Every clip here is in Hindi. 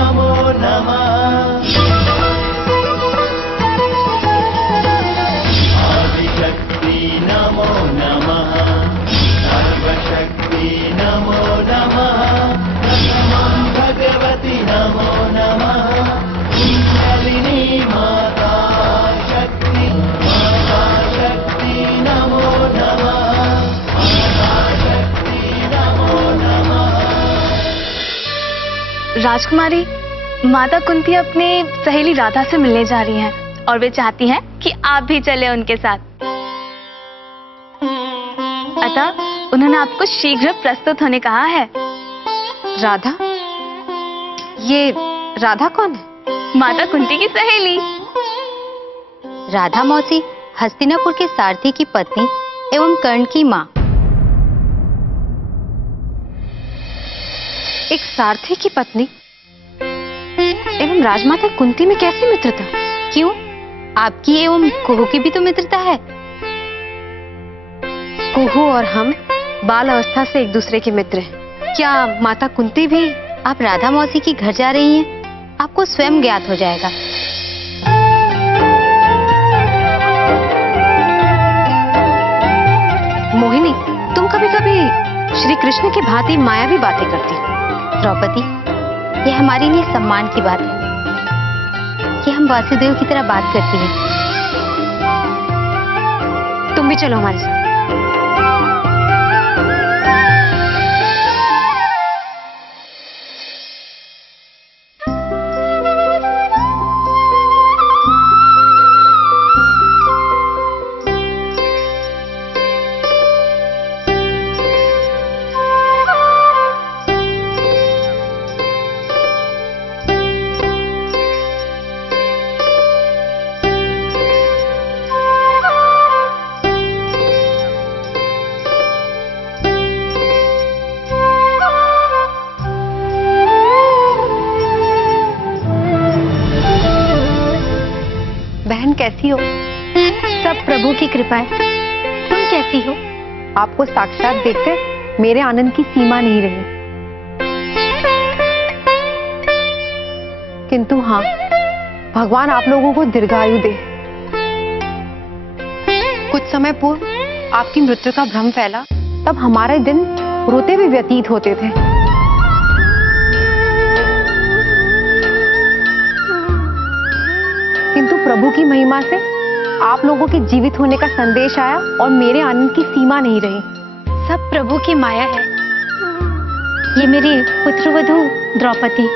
नमो नमः। आदिशक्ति नमो नमः। सर्वशक्ति नमो नमः। प्रथमं भगवती नमो नमः। कुण्डलिनी माता शक्ति नमो नमः। राजकुमारी, माता कुंती अपने सहेली राधा से मिलने जा रही हैं और वे चाहती हैं कि आप भी चले उनके साथ। अतः उन्होंने आपको शीघ्र प्रस्तुत होने कहा है। राधा? ये राधा कौन है? माता कुंती की सहेली। राधा मौसी हस्तिनापुर के सारथी की पत्नी एवं कर्ण की माँ। एक सारथी की पत्नी एवं राजमाता कुंती में कैसी मित्रता? क्यों, आपकी एवं कुहू की भी तो मित्रता है। कुहू और हम बाल अवस्था से एक दूसरे के मित्र हैं। क्या माता कुंती भी? आप राधा मौसी के घर जा रही हैं, आपको स्वयं ज्ञात हो जाएगा। मोहिनी, तुम कभी कभी श्री कृष्ण की भांति मायावी बातें करती। द्रौपदी, यह हमारे लिए सम्मान की बात है कि हम वासुदेव की तरह बात करती हैं। तुम भी चलो हमारे साथ। बहन कैसी हो? सब प्रभु की कृपा है। तुम कैसी हो? आपको साक्षात देखकर मेरे आनंद की सीमा नहीं रही। किंतु हाँ, भगवान आप लोगों को दीर्घायु दे। कुछ समय पूर्व आपकी मृत्यु का भ्रम फैला, तब हमारे दिन रोते हुए व्यतीत होते थे। किंतु प्रभु की महिमा से आप लोगों के जीवित होने का संदेश आया और मेरे आनंद की सीमा नहीं रही। सब प्रभु की माया है। ये मेरी पुत्रवधू द्रौपदी।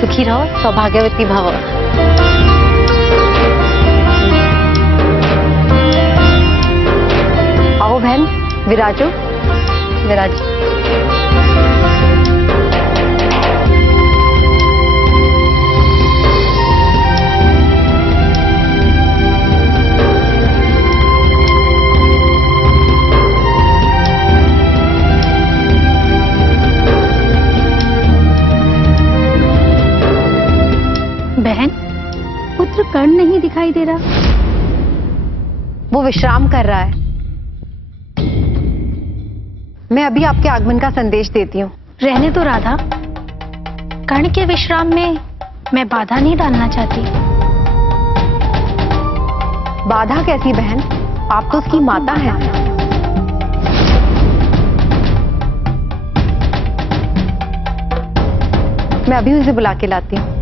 सुखी रहो, सौभाग्यवती भव। आओ बहन, विराजो। विराज। बहन, पुत्र कर्ण नहीं दिखाई दे रहा। वो विश्राम कर रहा है। मैं अभी आपके आगमन का संदेश देती हूँ। रहने दो राधा, कर्ण के विश्राम में मैं बाधा नहीं डालना चाहती। बाधा कैसी बहन? आप तो उसकी माता हैं। मैं अभी उसे बुला के लाती हूँ।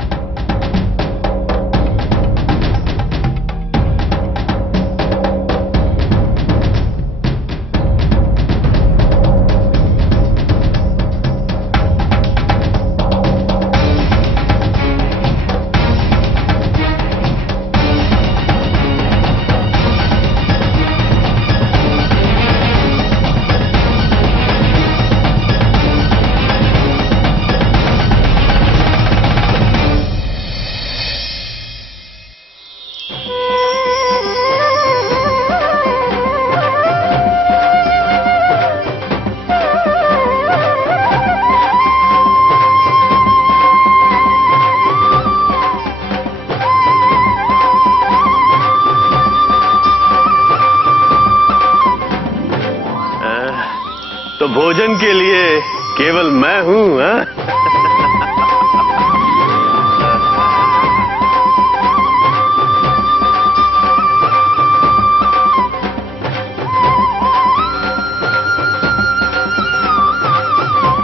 तो भोजन के लिए केवल मैं हूं। हाँ?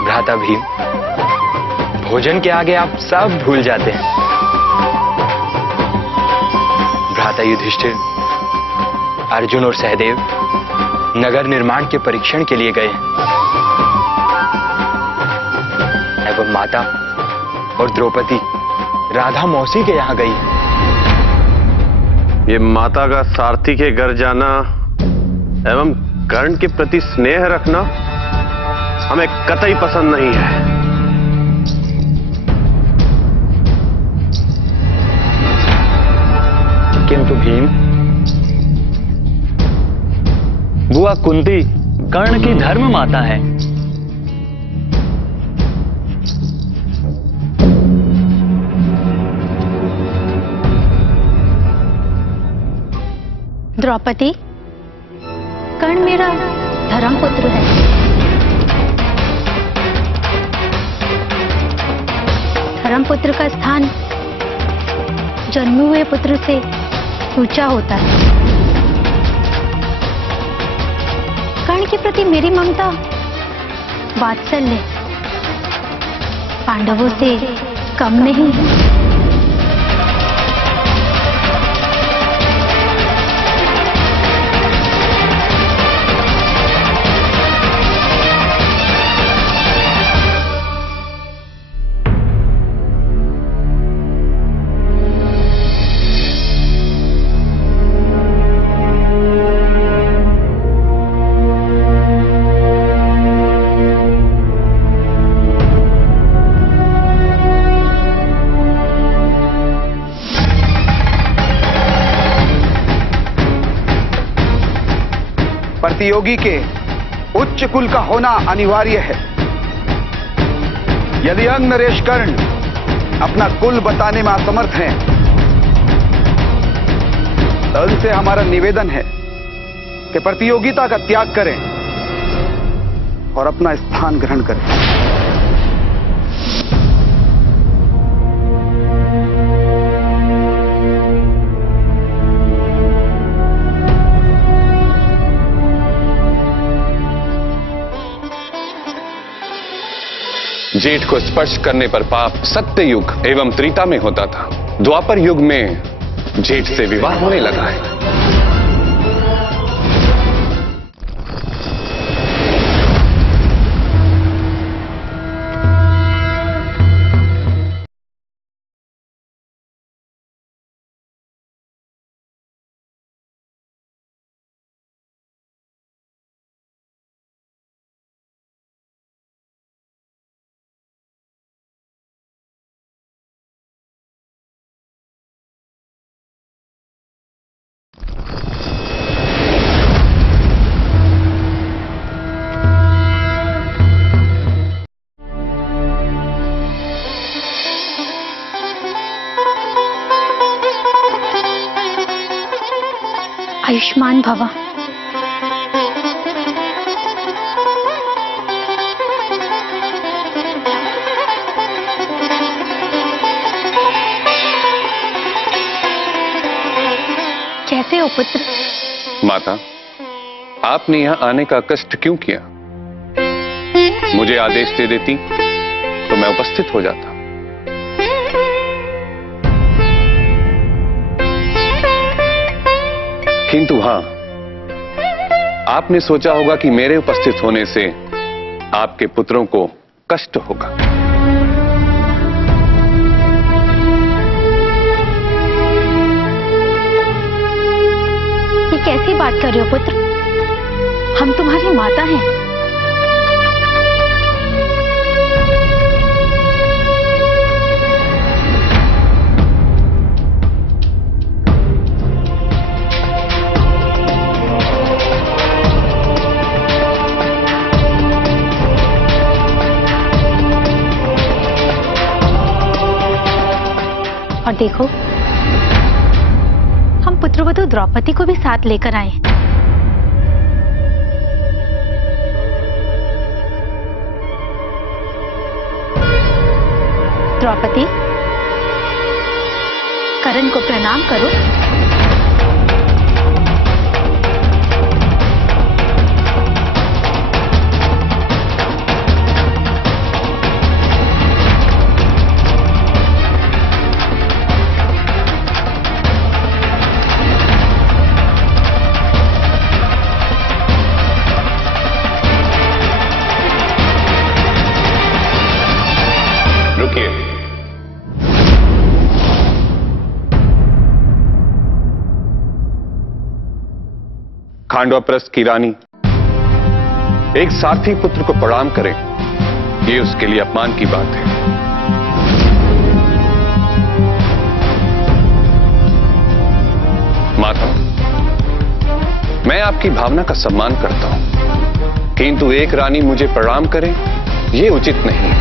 भ्राता भीम, भोजन के आगे आप सब भूल जाते हैं। भ्राता युधिष्ठिर, अर्जुन और सहदेव नगर निर्माण के परीक्षण के लिए गए हैं एवं माता और द्रौपदी राधा मौसी के यहां गई। ये माता का सारथी के घर जाना एवं कर्ण के प्रति स्नेह रखना हमें कतई पसंद नहीं है। किंतु भीम, बुआ कुंती कर्ण की धर्म माता है। द्रौपदी, कर्ण मेरा धर्मपुत्र है। धर्मपुत्र का स्थान जन्मे हुए पुत्र से ऊंचा होता है। कर्ण के प्रति मेरी ममता वात्सल्य पांडवों से कम नहीं है। प्रतियोगी के उच्च कुल का होना अनिवार्य है। यदि अंग नरेश कर्ण अपना कुल बताने में असमर्थ हैं, तो उनसे हमारा निवेदन है कि प्रतियोगिता का त्याग करें और अपना स्थान ग्रहण करें। जेठ को स्पर्श करने पर पाप सत्य युग एवं त्रेता में होता था। द्वापर युग में जेठ से विवाह होने लगा है। आयुष्मान भवा। कैसे हो पुत्र? माता, आपने यहां आने का कष्ट क्यों किया? मुझे आदेश दे देती तो मैं उपस्थित हो जाता। किंतु हां, आपने सोचा होगा कि मेरे उपस्थित होने से आपके पुत्रों को कष्ट होगा। ये कैसी बात कर रहे हो पुत्र? हम तुम्हारी माता हैं। और देखो, हम पुत्रवधू द्रौपदी को भी साथ लेकर आए। द्रौपदी, करण को प्रणाम करो। खांडवाप्रस्थ की रानी एक सारथी पुत्र को प्रणाम करे, ये उसके लिए अपमान की बात है। माता, मैं आपकी भावना का सम्मान करता हूं, किंतु एक रानी मुझे प्रणाम करे, ये उचित नहीं।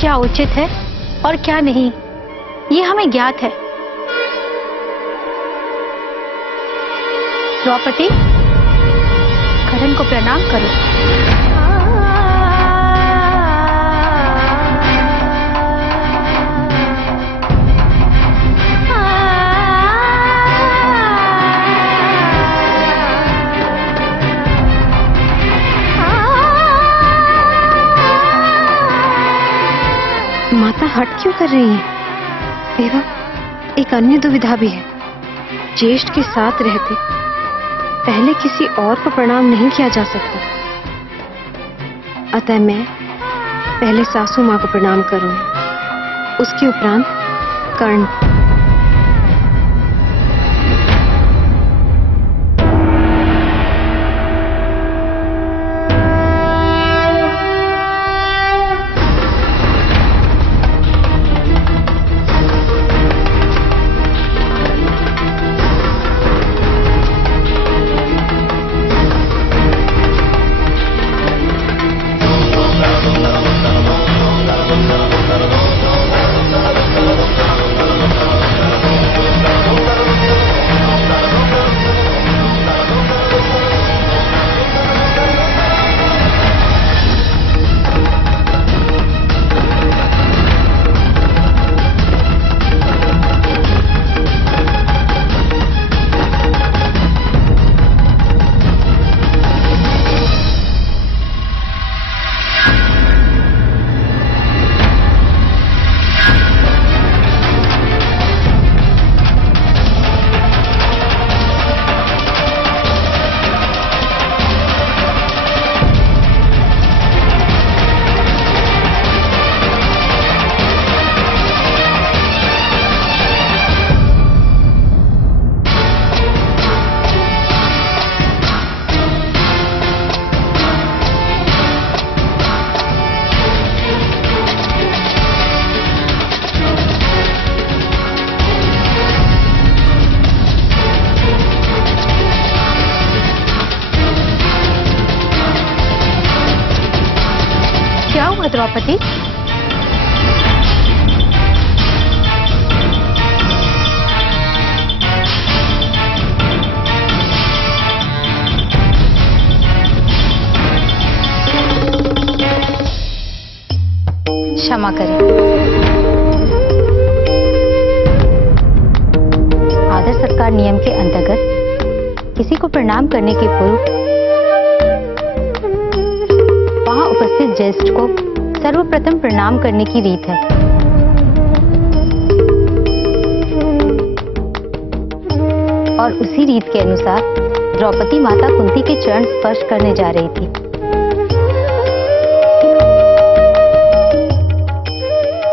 क्या उचित है और क्या नहीं, ये हमें ज्ञात है। द्रौपदी, करण को प्रणाम करो। माता हट क्यों कर रही है? देवा, एक अन्य दुविधा भी है। ज्येष्ठ के साथ रहते पहले किसी और को प्रणाम नहीं किया जा सकता, अतः मैं पहले सासू मां को प्रणाम करूंगी, उसके उपरांत कर्ण। द्रौपदी, क्षमा करें। आदर सत्कार नियम के अंतर्गत किसी को प्रणाम करने के पूर्व वहां उपस्थित ज्येष्ठ को सर्वप्रथम प्रणाम करने की रीत है। और उसी रीत के अनुसार द्रौपदी माता कुंती के चरण स्पर्श करने जा रही थी।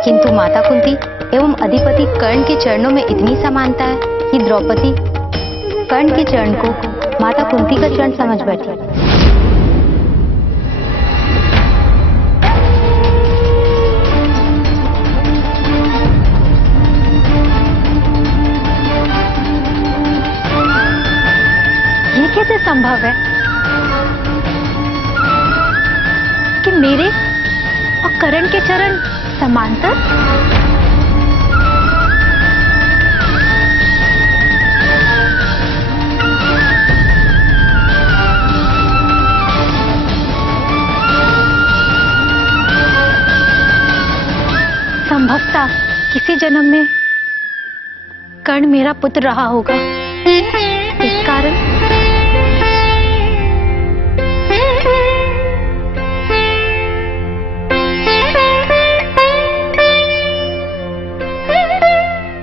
किंतु माता कुंती एवं अधिपति कर्ण के चरणों में इतनी समानता है कि द्रौपदी कर्ण के चरण को माता कुंती का चरण समझ बैठी। ये कैसे संभव है कि मेरे और कर्ण के चरण समांतर? किसी जन्म में कर्ण मेरा पुत्र रहा होगा। इस कारण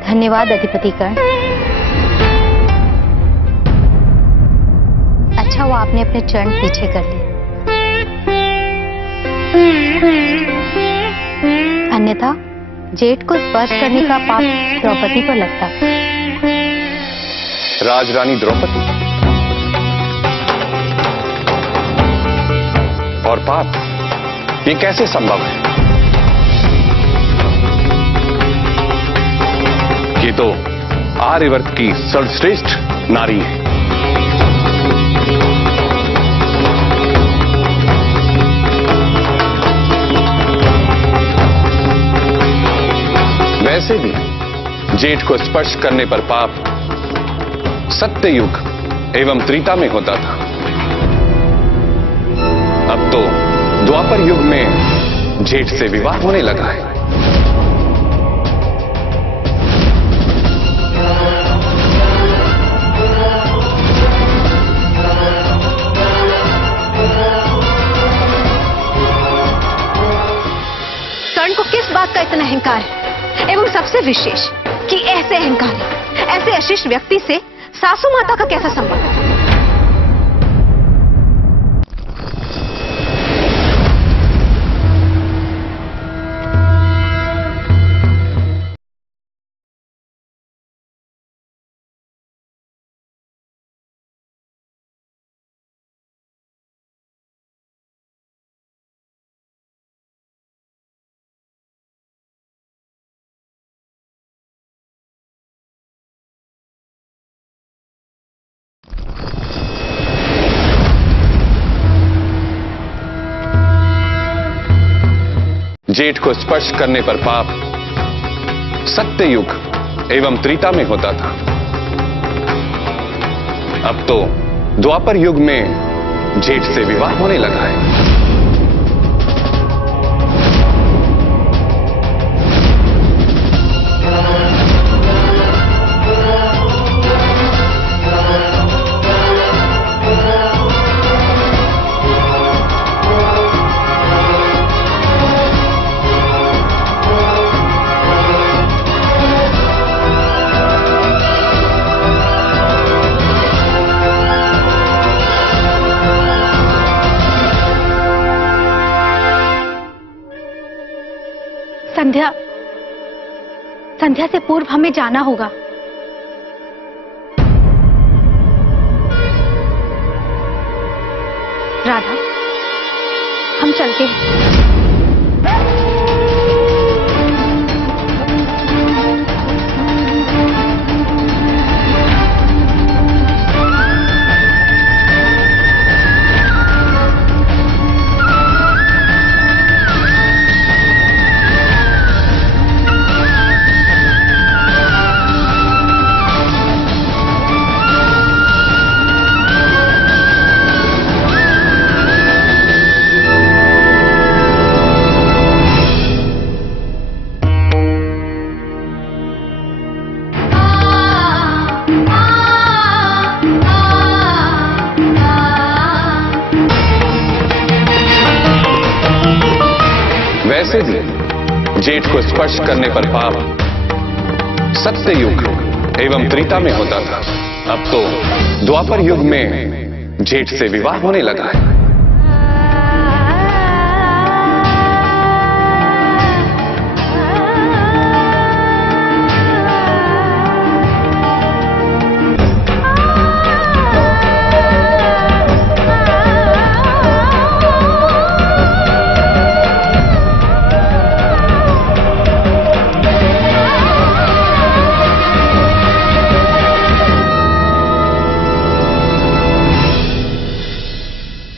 धन्यवाद अधिपति कर्ण। अच्छा हुआ आपने अपने चरण पीछे कर लिए, अन्यथा जेठ को स्पर्श करने का पाप द्रौपदी पर लगता। राजरानी द्रौपदी और पाप, ये कैसे संभव है? ये तो आर्यवर्त की सर्वश्रेष्ठ नारी है। वैसे भी जेठ को स्पर्श करने पर पाप सत्ययुग एवं त्रेता में होता था। अब तो द्वापर युग में जेठ से विवाह होने लगा है। कर्ण को किस बात का इतना अहंकार है, एवं सबसे विशेष कि ऐसे अहंकारी, ऐसे अशिष्ट व्यक्ति से सासू माता का कैसा संबंध? जेठ को स्पर्श करने पर पाप सत्ययुग एवं त्रेता में होता था। अब तो द्वापर युग में जेठ से विवाह होने लगा है। संध्या से पूर्व हमें जाना होगा। राधा, हम चलते हैं। वैसे भी जेठ को स्पर्श करने पर पाप सत्ययुग एवं त्रेता में होता था। अब तो द्वापर युग में जेठ से विवाह होने लगा है।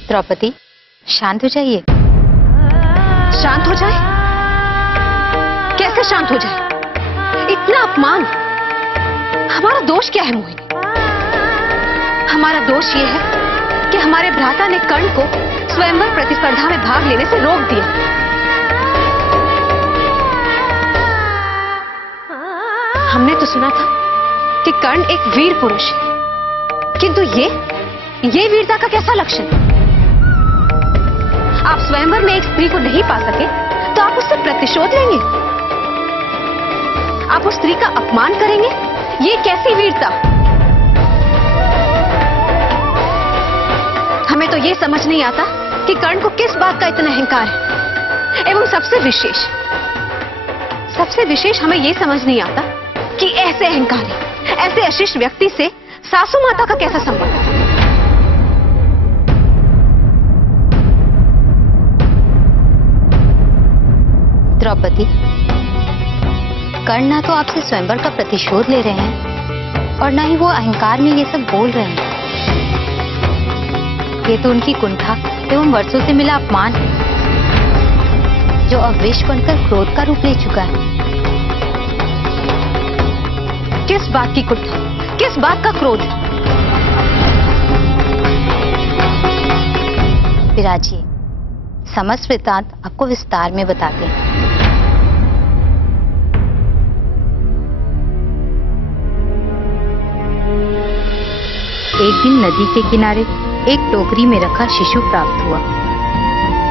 द्रौपदी, शांत हो जाइए। शांत हो जाए? कैसे शांत हो जाए? इतना अपमान! हमारा दोष क्या है मोहिनी? हमारा दोष ये है कि हमारे भ्राता ने कर्ण को स्वयंवर प्रतिस्पर्धा में भाग लेने से रोक दिया। हमने तो सुना था कि कर्ण एक वीर पुरुष है, किंतु ये वीरता का कैसा लक्षण? आप स्वयंवर में एक स्त्री को नहीं पा सके तो आप उससे प्रतिशोध लेंगे, आप उस स्त्री का अपमान करेंगे? ये कैसी वीरता? हमें तो ये समझ नहीं आता कि कर्ण को किस बात का इतना अहंकार है। एवं सबसे विशेष हमें ये समझ नहीं आता कि ऐसे अहंकारी, ऐसे अशिष्ट व्यक्ति से सासू माता का कैसा संबंध? द्रौपदी, कर्ण ना तो आपसे स्वयंवर का प्रतिशोध ले रहे हैं और ना ही वो अहंकार में ये सब बोल रहे हैं। ये तो उनकी कुंठा एवं वर्षों से मिला अपमान है, जो अवेश बनकर क्रोध का रूप ले चुका है। किस बात की कुंठा, किस बात का क्रोध? विराजिए, समस्त वृत्तांत आपको विस्तार में बताते हैं। एक दिन नदी के किनारे एक टोकरी में रखा शिशु प्राप्त हुआ।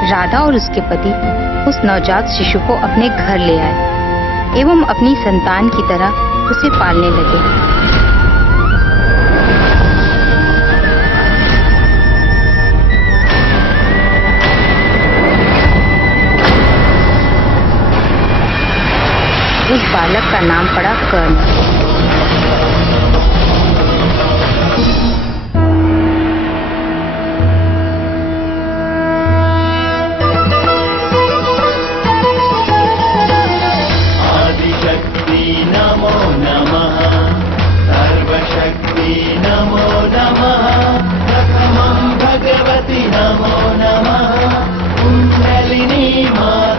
राधा और उसके पति उस नवजात शिशु को अपने घर ले आए एवं अपनी संतान की तरह उसे पालने लगे। उस बालक का नाम पड़ा कर्ण। नमो नमः, सर्वशक्ति नमो नमः, प्रथमं भगवती नमो नमः, कुण्डलिनी माता